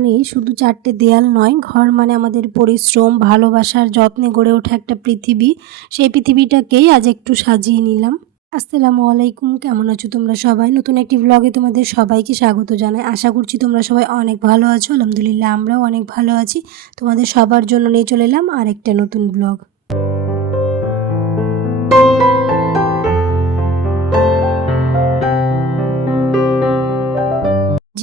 মানে শুধু চারটে দেয়াল নয়, ঘর মানে আমাদের পরিশ্রম, ভালোবাসার যত্নে গড়ে ওঠা একটা পৃথিবী। সেই পৃথিবীটাকেই আজ একটু সাজিয়ে নিলাম। আসসালামু আলাইকুম, কেমন আছো তোমরা সবাই? নতুন একটি ব্লগে তোমাদের সবাইকে স্বাগত জানাই। আশা করছি তোমরা সবাই অনেক ভালো আছো। আলহামদুলিল্লাহ, আমরাও অনেক ভালো আছি। তোমাদের সবার জন্য নিয়ে চলে এলাম আর একটা নতুন ব্লগ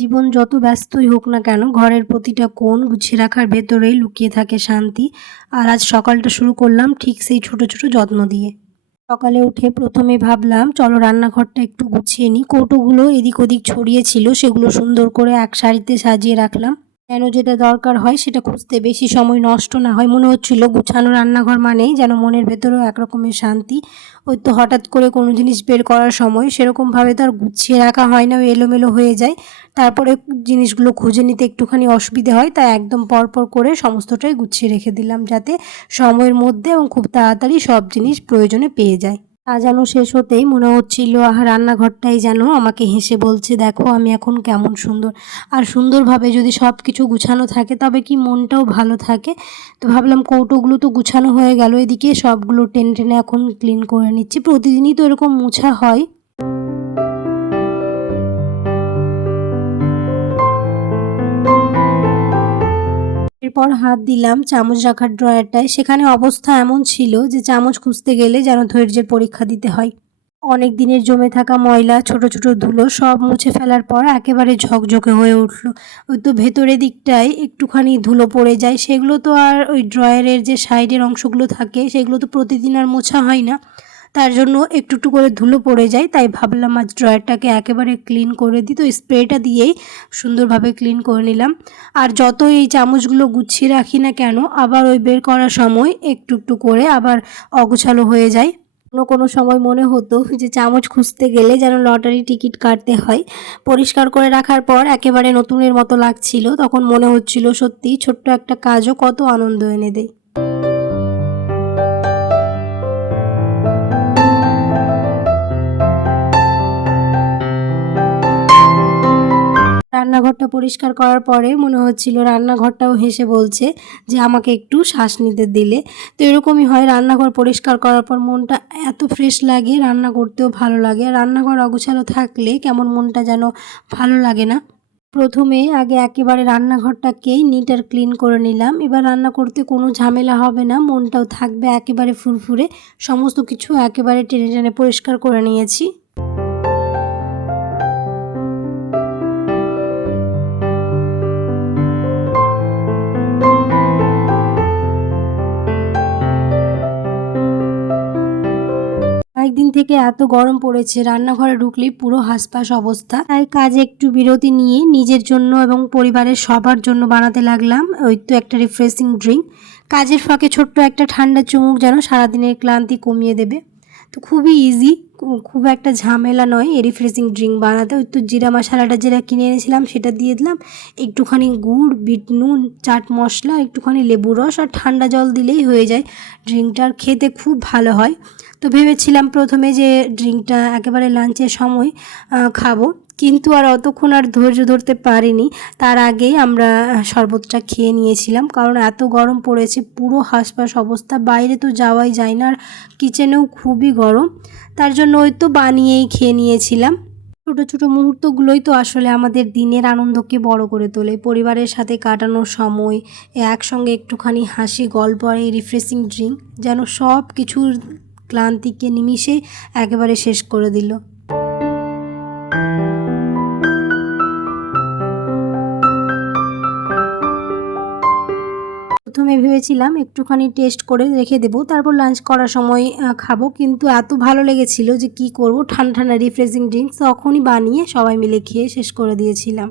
জীবন যত ব্যস্তই হোক না কেন, ঘরের প্রতিটা কোণ গুছিয়ে রাখার ভেতরেই লুকিয়ে থাকে শান্তি। আর আজ সকালটা শুরু করলাম ঠিক সেই ছোট ছোট যত্ন দিয়ে। সকালে উঠে প্রথমে ভাবলাম, চলো রান্নাঘরটা একটু গুছিয়ে নিই। কৌটোগুলো এদিক ওদিক ছড়িয়ে ছিল, সেগুলো সুন্দর করে এক সারিতে সাজিয়ে রাখলাম। যেন যেটা দরকার হয় সেটা খুঁজতে বেশি সময় নষ্ট না হয়। মনে হচ্ছিল গুছানো রান্নাঘর মানেই যেন মনের ভেতরেও একরকমের শান্তি। ওই তো হঠাৎ করে কোনো জিনিস বের করার সময় সেরকমভাবে তো আর গুছিয়ে রাখা হয় না, এলোমেলো হয়ে যায়। তারপরে জিনিসগুলো খুঁজে নিতে একটুখানি অসুবিধে হয়, তাই একদম পরপর করে সমস্তটাই গুছিয়ে রেখে দিলাম যাতে সময়ের মধ্যে এবং খুব তাড়াতাড়ি সব জিনিস প্রয়োজনে পেয়ে যায়। সাজানো শেষ হতেই মনে হচ্ছিল, আহ, রান্নাঘরটাই যেন আমাকে হেসে বলছে, দেখো, আমি এখন কেমন সুন্দর। আর সুন্দরভাবে যদি সব কিছু গুছানো থাকে, তবে কি মনটাও ভালো থাকে? তো ভাবলাম কৌটোগুলো তো গুছানো হয়ে গেল, এদিকে সবগুলো টেন টেনে এখন ক্লিন করে নিচ্ছি। প্রতিদিনই তো এরকম মোছা হয়। এরপর হাত দিলাম চামচ রাখার ড্রয়ারটায়। সেখানে অবস্থা এমন ছিল যে চামচ খুঁজতে গেলে যেন ধৈর্যের পরীক্ষা দিতে হয়। অনেক দিনের জমে থাকা ময়লা, ছোট ছোট ধুলো সব মুছে ফেলার পর একেবারে ঝকঝকে হয়ে উঠল। ওই তো ভেতরের দিকটায় একটুখানি ধুলো পড়ে যায়। সেগুলো তো আর ওই ড্রয়ারের যে সাইডের অংশগুলো থাকে, সেগুলো তো প্রতিদিন আর মোছা হয় না। তার জন্য একটু একটু করে ধুলো পড়ে যায়, তাই ভাবলাম আজ ড্রয়ারটাকে একেবারে ক্লিন করে দিই। তো স্প্রেটা দিয়েই সুন্দরভাবে ক্লিন করে নিলাম। আর যত এই চামচগুলো গুছিয়ে রাখি না কেন, আবার ওই বের করার সময় একটু একটু করে আবার অগোছালো হয়ে যায়। কোনো কোনো সময় মনে হতো যে চামচ খুঁজতে গেলে যেন লটারি টিকিট কাটতে হয়। পরিষ্কার করে রাখার পর একেবারে নতুনের মতো লাগছিল, তখন মনে হচ্ছিল সত্যি ছোট্ট একটা কাজও কত আনন্দ এনে দেয়। রান্নাঘরটা পরিষ্কার করার পরে মনে হচ্ছিল রান্নাঘরটাও হেসে বলছে যে আমাকে একটু শ্বাস নিতে দিলে। তো এরকমই হয় রান্নাঘর পরিষ্কার করার পর মনটা এত ফ্রেশ লাগে, রান্না করতেও ভালো লাগে। রান্নাঘর অগোছালো থাকলে কেমন মনটা যেন ভালো লাগে না। প্রথমে আগে একেবারে রান্নাঘরটাকেই নিট আর ক্লিন করে নিলাম। এবার রান্না করতে কোনো ঝামেলা হবে না, মনটাও থাকবে একেবারে ফুরফুরে। সমস্ত কিছু একেবারে টেনে টেনে পরিষ্কার করে নিয়েছি। থেকে এত গরম পড়েছে, রান্নাঘরে ঢুকলেই পুরো হাসপাস অবস্থা। তাই কাজে একটু বিরতি নিয়ে নিজের জন্য এবং পরিবারের সবার জন্য বানাতে লাগলাম ওই তো একটা রিফ্রেশিং ড্রিঙ্ক কাজের ফাঁকে ছোট্ট একটা ঠান্ডা চুমুক যেন সারাদিনের ক্লান্তি কমিয়ে দেবে। তো খুবই ইজি খুব একটা ঝামেলা নয়। রিফ্রেশিং ড্রিঙ্ক বানাতে। ওই তো জিরা মশালাটা যেটা কিনে এনেছিলাম, সেটা দিয়ে দিলাম। একটুখানি গুড়, বিট, নুন, চাট মশলা, একটুখানি লেবু রস আর ঠান্ডা জল দিলেই হয়ে যায়। ড্রিঙ্কটার খেতে খুব ভালো হয়। তো ভেবেছিলাম প্রথমে যে ড্রিঙ্কটা একেবারে লাঞ্চের সময় খাব। কিন্তু আর অতক্ষণ আর ধৈর্য ধরতে পারিনি। তার আগেই আমরা শরবতটা খেয়ে নিয়েছিলাম। কারণ এত গরম পড়েছে, পুরো হাসপাস অবস্থা। বাইরে তো যাওয়াই যায় না, আর কিচেনেও খুবই গরম। তার জন্য ওই তো বানিয়েই খেয়ে নিয়েছিলাম। ছোটো ছোটো মুহূর্তগুলোই তো আসলে আমাদের দিনের আনন্দকে বড় করে তোলে। পরিবারের সাথে কাটানোর সময়, একসঙ্গে একটুখানি হাসি, গল্প আর এই রিফ্রেশিং ড্রিঙ্ক যেন সব কিছুর ক্লান্তিকে নিমিষে একেবারে শেষ করে দিল। প্রথমে ভেবেছিলাম একটুখানি টেস্ট করে রেখে দেবো, তারপর লাঞ্চ করার সময় খাব। কিন্তু এত ভালো লেগেছিল যে কি করব, ঠান্ডা ঠান্ডা রিফ্রেশিং ড্রিঙ্কস তখনই বানিয়ে সবাই মিলে খেয়ে শেষ করে দিয়েছিলাম।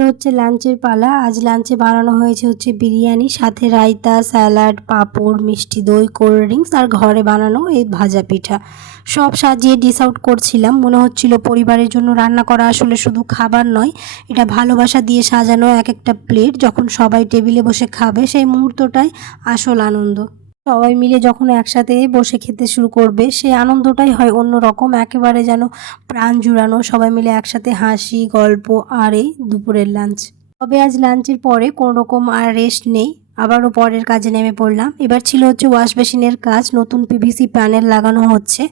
এবার হচ্ছে লাঞ্চের পালা। আজ লাঞ্চে বানানো হয়েছে হচ্ছে বিরিয়ানি, সাথে রায়তা, স্যালাড, পাঁপড়, মিষ্টি দই, কোল্ড ড্রিঙ্কস আর ঘরে বানানো এই ভাজা পিঠা। সব সাজিয়ে ডিস আউট করছিলাম। মনে হচ্ছিল পরিবারের জন্য রান্না করা আসলে শুধু খাবার নয়, এটা ভালোবাসা দিয়ে সাজানো এক একটা প্লেট যখন সবাই টেবিলে বসে খাবে, সেই মুহূর্তটাই আসল আনন্দ। সবাই মিলে যখন একসাথে বসে খেতে শুরু করবে, সে আনন্দটাই হয় অন্যরকম। একেবারে যেন প্রাণ জুড়ানো, সবাই মিলে একসাথে হাসি, গল্প আর এই দুপুরের লাঞ্চ তবে আজ লাঞ্চের পরে কোনো রকম আর রেস্ট নেই। আবারও পরের কাজে নেমে পড়লাম। এবার ছিল হচ্ছে ওয়াশ বেসিনের কাজ, নতুন পিভিসি প্যানেল লাগানো হচ্ছে।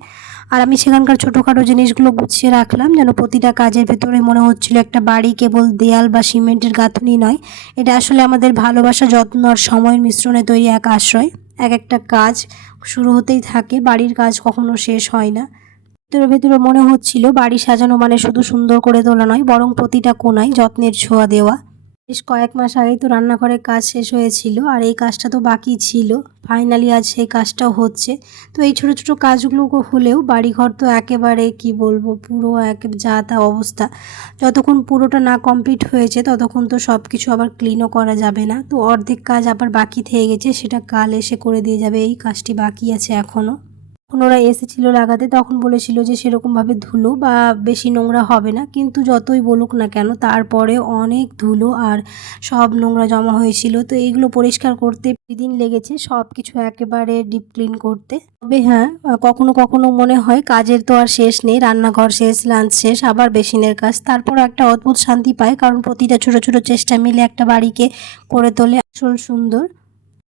আর আমি সেখানকার ছোটোখাটো জিনিসগুলো গুছিয়ে রাখলাম, যেন প্রতিটা কাজের ভেতরে মনে হচ্ছিল একটা বাড়ি কেবল দেয়াল বা সিমেন্টের গাঁথুনি নয়। এটা আসলে আমাদের ভালোবাসা, যত্ন আর সময়ের মিশ্রণে তৈরি এক আশ্রয়। এক একটা কাজ শুরু হতেই থাকে, বাড়ির কাজ কখনো শেষ হয় না। ভেতরে ভেতরে মনে হচ্ছিল বাড়ি সাজানো মানে শুধু সুন্দর করে তোলা নয়, বরং প্রতিটা কোনায় যত্নের ছোঁয়া দেওয়া। বেশ কয়েক মাস আগেই তো রান্নাঘরের কাজ শেষ হয়েছিল আর এই কাজটা তো বাকি ছিল। ফাইনালি আজ সেই কাজটাও হচ্ছে। তো এই ছোটো ছোটো কাজগুলো হলেও বাড়িঘর তো একেবারে কি বলব, পুরো এক যা তা অবস্থা। যতক্ষণ পুরোটা না কমপ্লিট হয়েছে, ততক্ষণ তো সব কিছু আবার ক্লিনও করা যাবে না। তো অর্ধেক কাজ আবার বাকি থেকে গেছে, সেটা কাল এসে করে দিয়ে যাবে। এই কাজটি বাকি আছে এখনও ওরা এসেছিল লাগাতে, তখন বলেছিল যে সেরকমভাবে ধুলো বা বেশি নোংরা হবে না, কিন্তু যতই বলুক না কেন তারপরে অনেক ধুলো আর সব নোংরা জমা হয়েছিল। তো এইগুলো পরিষ্কার করতে দিন লেগেছে সব কিছু একেবারে ডিপ ক্লিন করতে। তবে হ্যাঁ কখনো কখনো মনে হয় কাজের তো আর শেষ নেই, রান্নাঘর শেষ, লাঞ্চ শেষ, আবার বেসিনের কাজ। তারপর একটা অদ্ভুত শান্তি পায়, কারণ প্রতিটা ছোট ছোট চেষ্টা মিলে একটা বাড়িকে করে তোলে। আসল সুন্দর।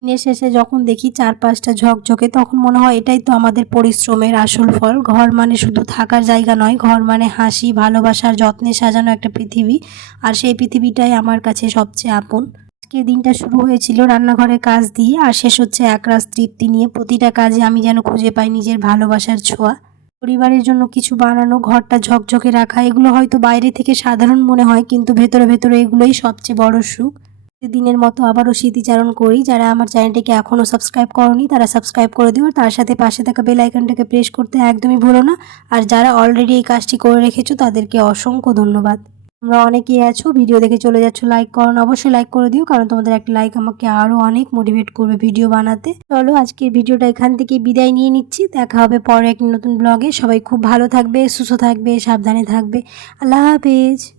দিনের শেষে যখন দেখি চারপাশটা ঝকঝকে, তখন মনে হয় এটাই তো আমাদের পরিশ্রমের আসল ফল। ঘর মানে শুধু থাকার জায়গা নয়, ঘর মানে হাসি ভালোবাসার যত্নে সাজানো একটা পৃথিবী। আর সেই পৃথিবীটাই আমার কাছে সবচেয়ে আপন। আজকে দিনটা শুরু হয়েছিল রান্নাঘরের কাজ দিয়ে, আর শেষ হচ্ছে একরাশ তৃপ্তি নিয়ে। প্রতিটা কাজে আমি যেন খুঁজে পাই নিজের ভালোবাসার ছোঁয়া। পরিবারের জন্য কিছু বানানো, ঘরটা ঝকঝকে রাখা, এগুলো হয়তো বাইরে থেকে সাধারণ মনে হয়, কিন্তু ভেতরে ভেতরে এগুলোই সবচেয়ে বড় সুখ। দিনের মতো আবারও স্মৃতিচারণ করি। যারা আমার চ্যানেলটিকে এখনও সাবস্ক্রাইব করনি, তারা সাবস্ক্রাইব করে দিও। তার সাথে পাশে থাকা বেল আইকনটাকে প্রেস করতে একদমই ভুলো না। আর যারা অলরেডি এই কাজটি করে রেখেছো, তাদেরকে অসংখ্য ধন্যবাদ। তোমরা অনেকেই আছো ভিডিও দেখে চলে যাচ্ছ লাইক করো অবশ্যই লাইক করে দিও, কারণ তোমাদের একটা লাইক আমাকে আরও অনেক মোটিভেট করবে ভিডিও বানাতে। চলো, আজকের ভিডিওটা এখান থেকে বিদায় নিয়ে নিচ্ছি। দেখা হবে পরে এক নতুন ব্লগে সবাই খুব ভালো থাকবে, সুস্থ থাকবে, সাবধানে থাকবে। আল্লাহ হাফেজ।